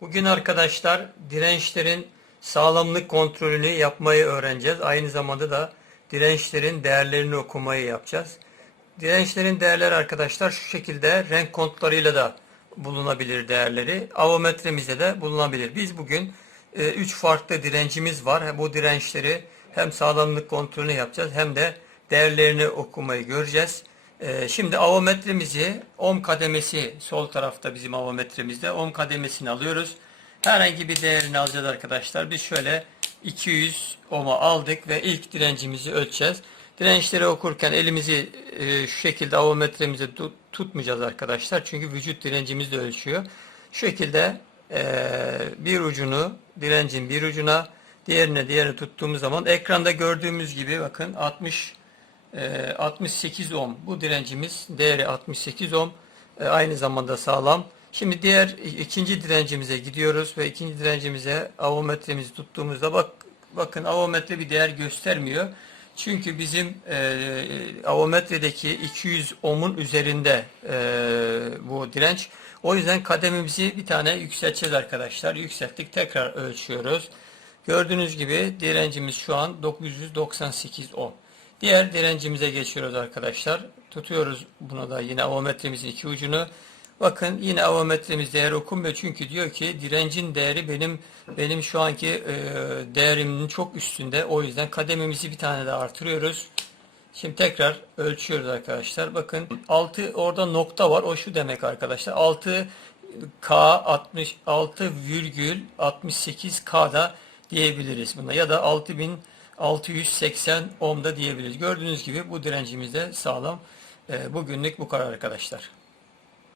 Bugün arkadaşlar dirençlerin sağlamlık kontrolünü yapmayı öğreneceğiz. Aynı zamanda da dirençlerin değerlerini okumayı yapacağız. Dirençlerin değerleri arkadaşlar şu şekilde renk kontlarıyla da bulunabilir değerleri. Avometremizde de bulunabilir. Biz bugün 3 farklı direncimiz var. Bu dirençleri hem sağlamlık kontrolünü yapacağız hem de değerlerini okumayı göreceğiz. Ee, Şimdi avometremizi ohm kademesi sol tarafta bizim avometremizde ohm kademesini alıyoruz. Herhangi bir değerini alacağız arkadaşlar. Biz şöyle 200 ohm'a aldık ve ilk direncimizi ölçeceğiz. Dirençleri okurken elimizi e, şu şekilde avometremize tu- tutmayacağız arkadaşlar. Çünkü vücut direncimiz de ölçüyor. Şu şekilde e, bir ucunu direncin bir ucuna diğerine diğerini tuttuğumuz zaman ekranda gördüğümüz gibi bakın 60 e, 68 ohm bu direncimiz değeri 68 ohm E, aynı zamanda sağlam. Şimdi diğer ikinci direncimize gidiyoruz ve ikinci direncimize avometremizi tuttuğumuzda bak bakın avometre bir değer göstermiyor. Çünkü bizim e, avometredeki 200 ohmun üzerinde e, bu direnç. O yüzden kademimizi bir tane yükselteceğiz arkadaşlar. Yükselttik tekrar ölçüyoruz. Gördüğünüz gibi direncimiz şu an 998 ohm. Diğer direncimize geçiyoruz arkadaşlar. Tutuyoruz buna da yine avometremizin iki ucunu. Bakın yine avometremiz değer okunmuyor çünkü diyor ki direncin değeri benim benim şu anki e, değerimin çok üstünde. O yüzden kadememizi bir tane daha artırıyoruz. Şimdi tekrar ölçüyoruz arkadaşlar. Bakın 6 orada nokta var. O şu demek arkadaşlar. 6 K 66,68 K'da diyebiliriz buna ya da 6680 ohm'da diyebiliriz. Gördüğünüz gibi bu direncimiz de sağlam. E, Bugünlük bu kadar arkadaşlar.